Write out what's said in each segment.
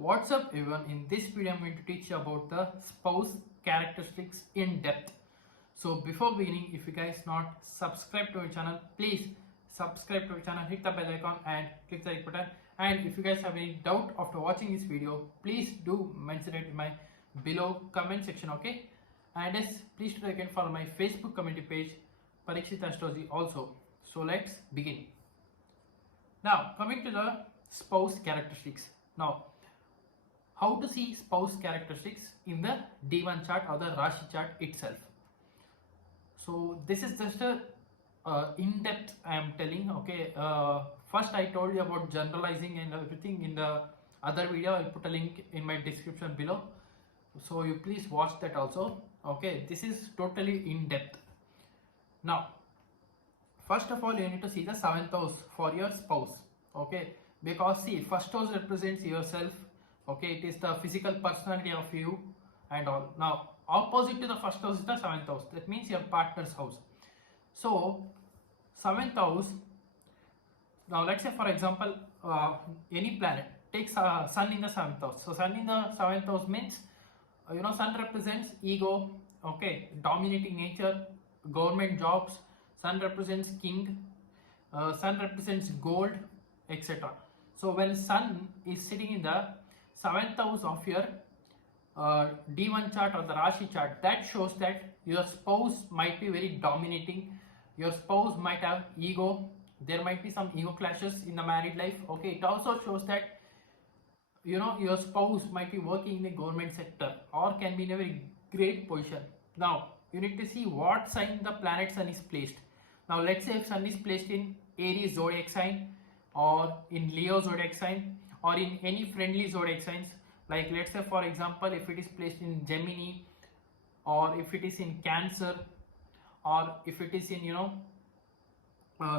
What's up everyone? In this video I'm going to teach you about the spouse characteristics in depth. So before beginning, if you guys not subscribe to my channel, please subscribe to my channel, hit the bell icon and click the like button. And if you guys have any doubt after watching this video, please do mention it in my below comment section, okay? And yes, please do again follow my Facebook community page, Parikshith Astrology also. So let's begin. Now coming to the spouse characteristics. Now, how to see spouse characteristics in the D1 chart or the Rashi chart itself. So this is just a in-depth I am telling, okay. First I told you about generalizing and everything in the other video. I'll put a link in my description below, so you please watch that also, okay. This is totally in-depth. Now first of all, you need to see the 7th house for your spouse, okay, because see, first house represents yourself, okay. It is the physical personality of you and all. Now opposite to the first house is the 7th house, that means your partner's house. So 7th house, now let's say for example any planet takes sun in the 7th house. So sun in the 7th house means sun represents ego, okay, dominating nature, government jobs. Sun represents king, sun represents gold, etc. So when sun is sitting in the 7th house of your D1 chart or the Rashi chart, that shows that your spouse might be very dominating. Your spouse might have ego. There might be some ego clashes in the married life, okay. It also shows that your spouse might be working in the government sector or can be in a very great position. Now you need to see what sign the planet sun is placed. Now let's say if sun is placed in Aries zodiac sign or in Leo zodiac sign or in any friendly zodiac signs, like let's say for example if it is placed in Gemini or if it is in Cancer or if it is in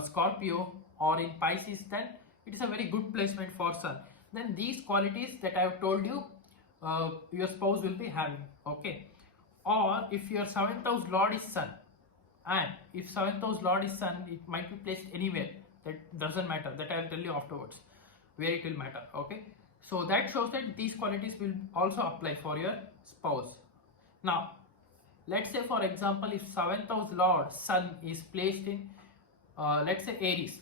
Scorpio or in Pisces, then it is a very good placement for sun. Then these qualities that I have told you, your spouse will be having, okay. Or if your 7th house lord is sun, and if 7th house lord is sun, it might be placed anywhere, that doesn't matter, that I will tell you afterwards where it will matter, okay. So that shows that these qualities will also apply for your spouse. Now let's say for example if 7th house lord sun is placed in let's say Aries,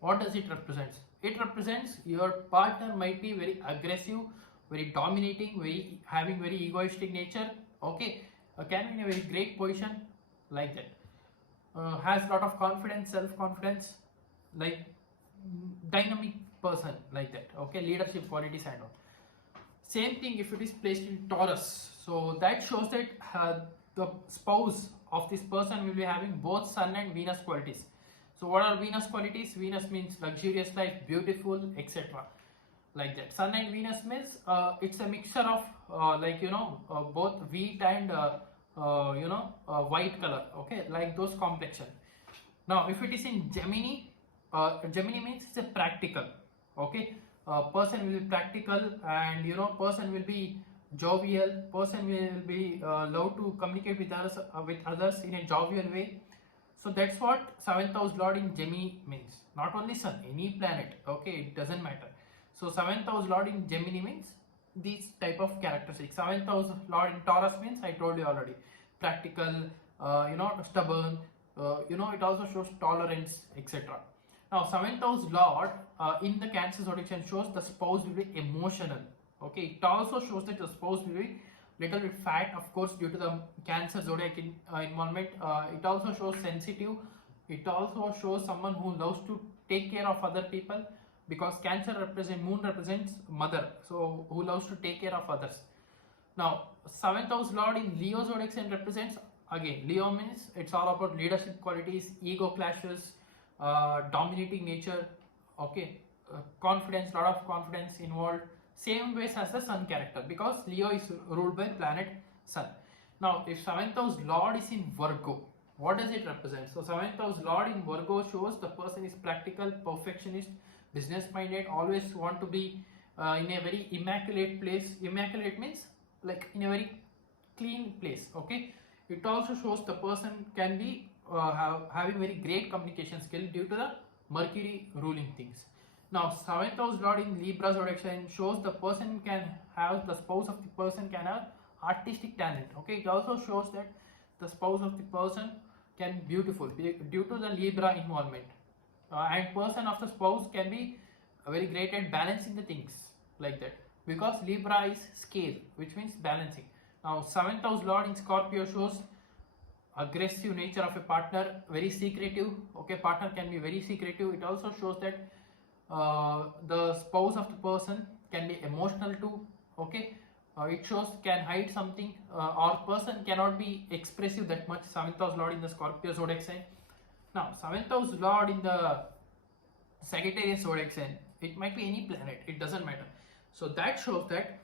what does it represent? It represents your partner might be very aggressive, very dominating, having very egoistic nature, okay, can be in a very great position like that, has a lot of confidence, self-confidence, like dynamic person like that, okay, leadership qualities and all. Same thing if it is placed in Taurus, so that shows that the spouse of this person will be having both sun and Venus qualities. So what are Venus qualities? Venus means luxurious life, beautiful, etc. like that. Sun and Venus means it's a mixture of both wheat and white color, okay, like those complexion. Now if it is in Gemini, Gemini means it's a practical, okay. Person will be practical and person will be jovial, person will be love to communicate with others in a jovial way. So that's what 7th house lord in Gemini means. Not only sun, any planet, okay, it doesn't matter. So 7th house lord in Gemini means these type of characteristics. 7th house lord in Taurus means, I told you already, practical, stubborn, it also shows tolerance, etc. Now 7th house lord in the Cancer zodiac sign shows the spouse will be emotional, okay. It also shows that the spouse will be little bit fat, of course, due to the Cancer zodiac involvement. It also shows sensitive. It also shows someone who loves to take care of other people, because Cancer moon represents mother, so who loves to take care of others. Now 7th house lord in Leo zodiac sign represents, again, Leo means it's all about leadership qualities, ego clashes, dominating nature, okay, confidence, lot of confidence involved. Same ways as the sun character, because Leo is ruled by planet sun. Now if 7th house lord is in Virgo, what does it represent? So 7th house lord in Virgo shows the person is practical, perfectionist, business minded, always want to be in a very immaculate place. Immaculate means like in a very clean place, okay. It also shows the person can be having very great communication skill due to the Mercury ruling things. Now, seventh house lord in Libra zodiac sign shows the person can have, the spouse of the person can have artistic talent. Okay, it also shows that the spouse of the person can be beautiful due to the Libra involvement, and person of the spouse can be very great at balancing the things like that, because Libra is scale, which means balancing. Now, seventh house lord in Scorpio shows aggressive nature of a partner, very secretive. Okay, partner can be very secretive. It also shows that the spouse of the person can be emotional too. Okay, it shows can hide something, or person cannot be expressive that much. Seventh house lord in the Scorpio zodiac sign. Now, seventh house lord in the Sagittarius zodiac sign, it might be any planet, it doesn't matter. So that shows that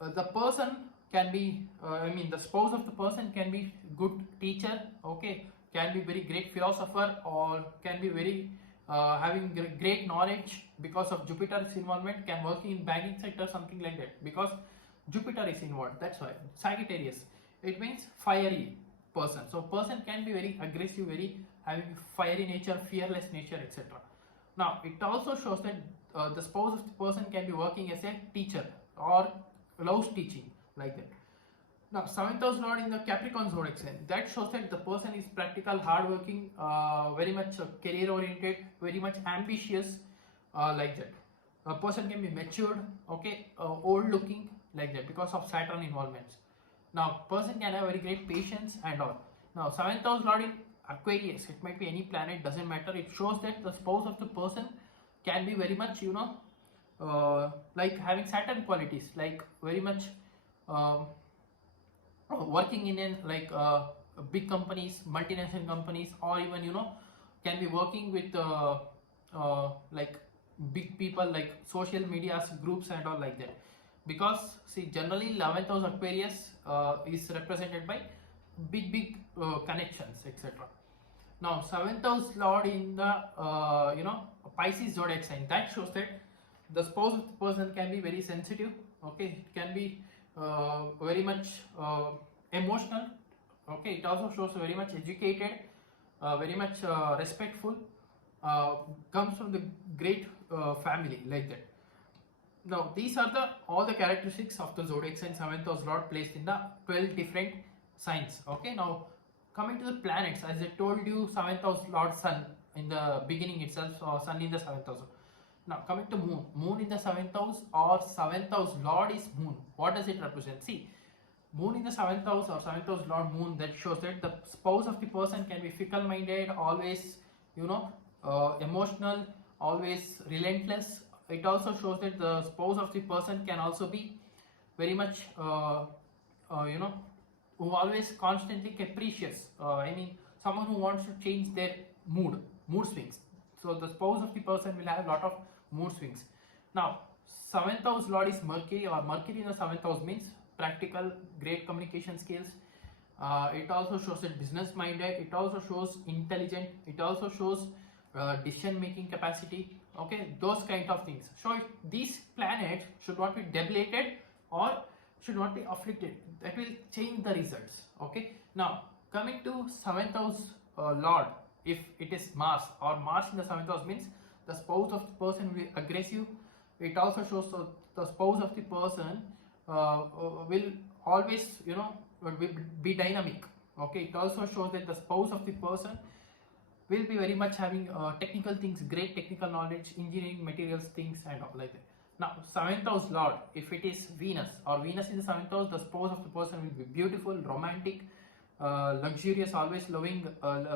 the person can be, the spouse of the person can be good teacher. Okay, can be very great philosopher, or can be very having great knowledge because of Jupiter's involvement, can work in banking sector, something like that, because Jupiter is involved. That's why Sagittarius, it means fiery person. So person can be very aggressive, very having fiery nature, fearless nature, etc. Now, it also shows that the spouse of the person can be working as a teacher or loves teaching, like that. Now, seventh house lord in the Capricorn zodiac sign, that shows that the person is practical, hardworking, very much career oriented, very much ambitious, like that. A person can be matured, okay, old looking, like that, because of Saturn involvements. Now, person can have very great patience and all. Now, seventh house lord in Aquarius, it might be any planet, doesn't matter. It shows that the spouse of the person can be very much, like having Saturn qualities, like very much working in like big companies, multinational companies, or even can be working with like big people, like social medias groups and all, like that. Because see, generally 11th house Aquarius is represented by big connections, etc. Now, 7th house lord in the Pisces zodiac sign, that shows that the spouse of the person can be very sensitive. Okay, it can be very much emotional. Okay, it also shows very much educated, very much respectful, comes from the great family, like that. Now, these are the all the characteristics of the zodiac sign 7th house lord placed in the 12 different signs. Okay, now coming to the planets, as I told you, 7th house lord sun in the beginning itself, or sun in the 7th house. Now, coming to moon in the 7th house, or 7th house lord is moon. What does it represent? See, moon in the 7th house or 7th house lord moon, that shows that the spouse of the person can be fickle minded, always emotional, always relentless. It also shows that the spouse of the person can also be very much who always constantly capricious, someone who wants to change their mood swings. So the spouse of the person will have a lot of mood swings. Now, 7th house lord is Mercury, or Mercury in the 7th house means practical, great communication skills. It also shows that business minded, it also shows intelligent, it also shows decision making capacity. Okay, those kind of things. So these planets should not be debilitated or should not be afflicted. That will change the results. Okay, now coming to 7th house lord, if it is Mars, or Mars in the 7th house means the spouse of the person will be aggressive. It also shows the spouse of the person will always will be dynamic. Okay, it also shows that the spouse of the person will be very much having technical things, great technical knowledge, engineering, materials, things and all, like that. Now, 7th house lord, if it is Venus, or Venus in the 7th house, the spouse of the person will be beautiful, romantic, luxurious, always loving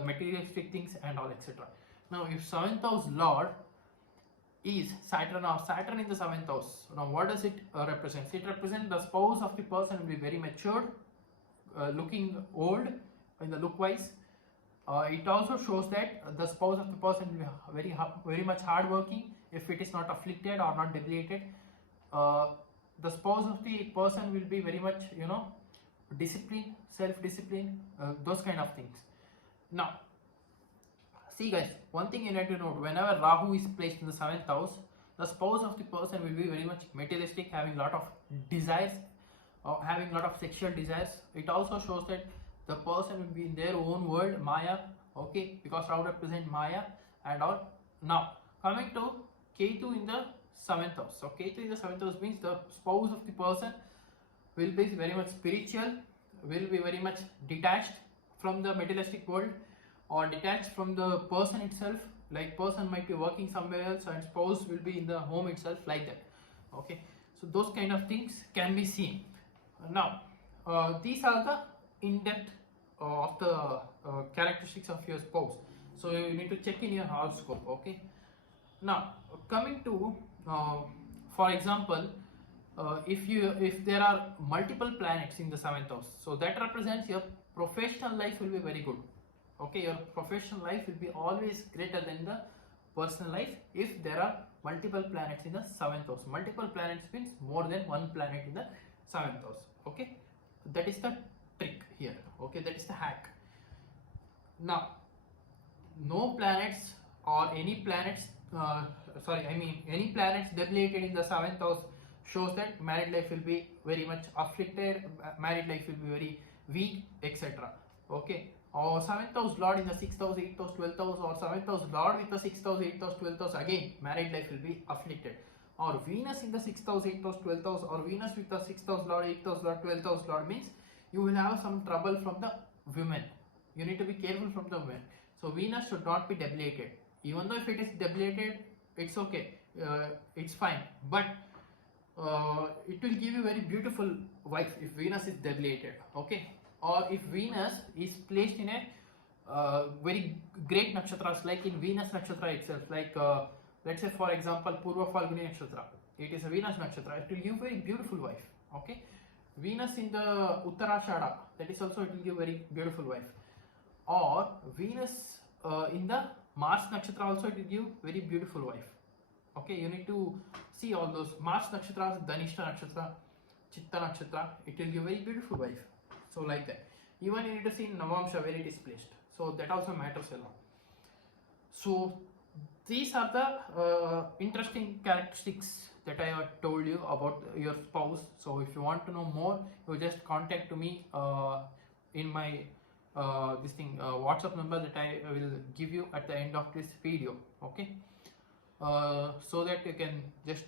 materialistic things and all, etc. Now, if 7th house lord is Saturn, or Saturn in the 7th house, now what does it represent? It represents the spouse of the person will be very matured, looking old in the look wise. It also shows that the spouse of the person will be very much hardworking, if it is not afflicted or not debilitated. The spouse of the person will be very much discipline, self-discipline, those kind of things. Now, see guys, one thing you need to note, whenever Rahu is placed in the 7th house, the spouse of the person will be very much materialistic, having lot of desires, or having lot of sexual desires. It also shows that the person will be in their own world, Maya. Okay, because Rahu represents Maya and all. Now, coming to Ketu in the 7th house. So Ketu in the 7th house means the spouse of the person will be very much spiritual, will be very much detached from the materialistic world, or detached from the person itself. Like person might be working somewhere else and spouse will be in the home itself, like that. Okay, so those kind of things can be seen. Now these are the in-depth of the characteristics of your spouse. So you need to check in your horoscope. Okay, now coming to for example, if there are multiple planets in the 7th house, so that represents your professional life will be very good. Okay, your professional life will be always greater than the personal life if there are multiple planets in the 7th house. Multiple planets means more than one planet in the 7th house. Okay, that is the trick here. Okay, that is the hack. Now no planets or any planets any planets debilitated in the 7th house shows that married life will be very much afflicted, married life will be very weak, etc. Okay, or 7th house lord in the 6th house, 8th house, 12th house, or 7th house lord with the 6th house, 8th house, 12th house, again married life will be afflicted. Or Venus in the 6th house, 8th house, 12th house, or Venus with the 6th house lord, 8th house lord, 12th house lord means you will have some trouble from the women. You need to be careful from the women. So Venus should not be debilitated. Even though if it is debilitated, it's okay, it's fine. But it will give you very beautiful wife if Venus is debilitated. Okay, or if Venus is placed in a very great nakshatras, like in Venus nakshatra itself, like let's say for example Purva Falguni nakshatra, it is a Venus nakshatra, it will give very beautiful wife. Okay, Venus in the Uttarashada, that is also, it will give very beautiful wife. Or Venus in the Mars nakshatra also, it will give very beautiful wife. Okay, you need to see all those Mars nakshatras, Dhanishta nakshatra, Chitta nakshatra, it will give very beautiful wife. So like that. Even you need to see in Navamsha where it is placed. So that also matters a lot. So these are the interesting characteristics that I have told you about your spouse. So if you want to know more, you just contact me in my WhatsApp number that I will give you at the end of this video. Okay, so that you can just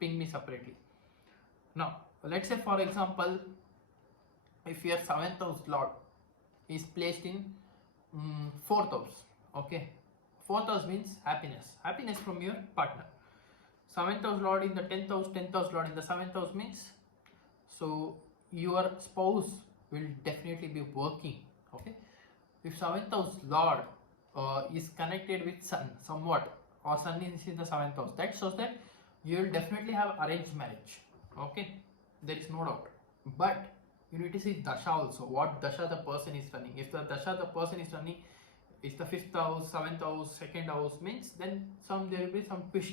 ping me separately. Now let's say for example, if your 7th house lord is placed in 4th house. Okay, 4th house means happiness from your partner. 7th house lord in the 10th house, 10th house lord in the 7th house means, so your spouse will definitely be working. Okay, if 7th house lord is connected with sun somewhat, or sun is in the 7th house, that shows that you will definitely have arranged marriage. Okay, there is no doubt. But you need to see Dasha also, what Dasha the person is running. If the Dasha the person is running is the 5th house, 7th house, 2nd house means, then there will be some twist.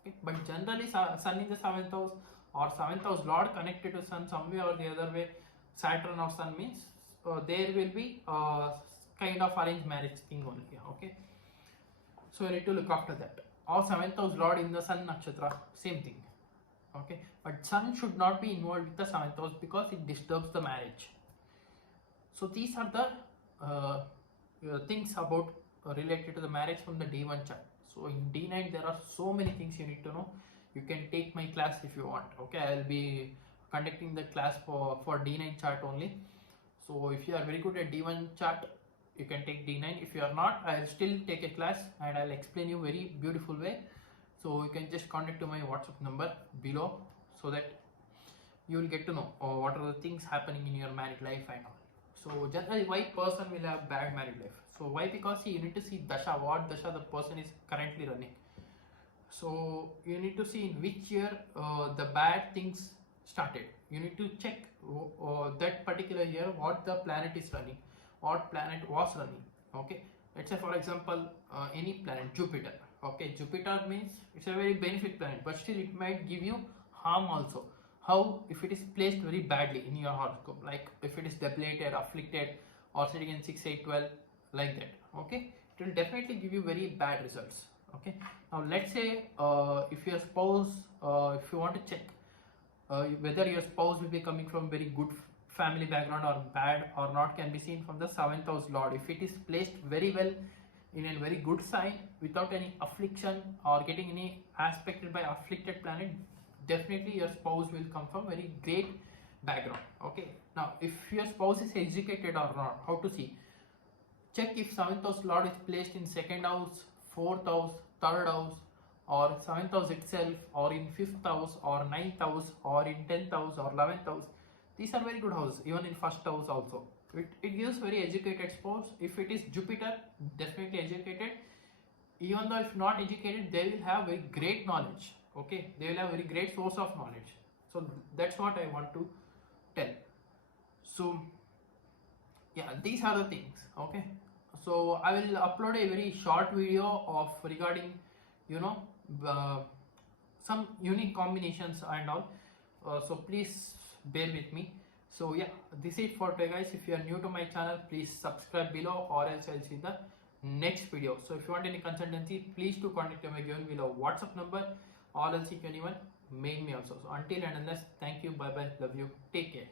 Okay, but generally sun in the 7th house, or 7th house lord connected to sun some way or the other way, Saturn or sun means there will be kind of arranged marriage thing only. Okay, so you need to look after that. Or 7th house lord in the sun nakshatra, same thing. Okay, but sun should not be involved with the 7th house because it disturbs the marriage. So these are the things about related to the marriage from the D1 chart. So in D9 there are so many things you need to know. You can take my class if you want. Okay, I will be conducting the class for D9 chart only. So if you are very good at D1 chart, you can take D9. If you are not, I will still take a class and I will explain you very beautiful way. So you can just contact to my WhatsApp number below, so that you will get to know what are the things happening in your married life and all. So generally why person will have bad married life. So why? Because you need to see Dasha, what Dasha the person is currently running. So you need to see in which year the bad things started. You need to check that particular year what the planet is running, what planet was running. Okay, let's say for example any planet, Jupiter. Okay, Jupiter means it's a very benefit planet, but still it might give you harm also. How? If it is placed very badly in your horoscope, like if it is debilitated, afflicted, or sitting in 6, 8, 12, like that. Okay, it will definitely give you very bad results. Okay, now let's say if your spouse, if you want to check whether your spouse will be coming from very good family background or bad or not, can be seen from the 7th house lord. If it is placed very well in a very good sign without any affliction or getting any aspected by afflicted planet, definitely your spouse will come from very great background. Okay, now if your spouse is educated or not, how to see? Check if 7th house lord is placed in 2nd house, 4th house, 3rd house, or 7th house itself, or in 5th house, or 9th house, or in 10th house, or 11th house. These are very good houses, even in 1st house also. It gives very educated spouse. If it is Jupiter, definitely educated. Even though if not educated, they will have very great knowledge. Okay, they will have very great source of knowledge. So that's what I want to tell. So yeah, these are the things. Okay, so I will upload a very short video of regarding, you know, some unique combinations and all. So please bear with me. So yeah, this is it for today, guys. If you are new to my channel, please subscribe below, or else I'll see the next video. So if you want any consultancy, please do contact my given below WhatsApp number, or else you can even mail me also. So until and unless, thank you, bye bye, love you, take care.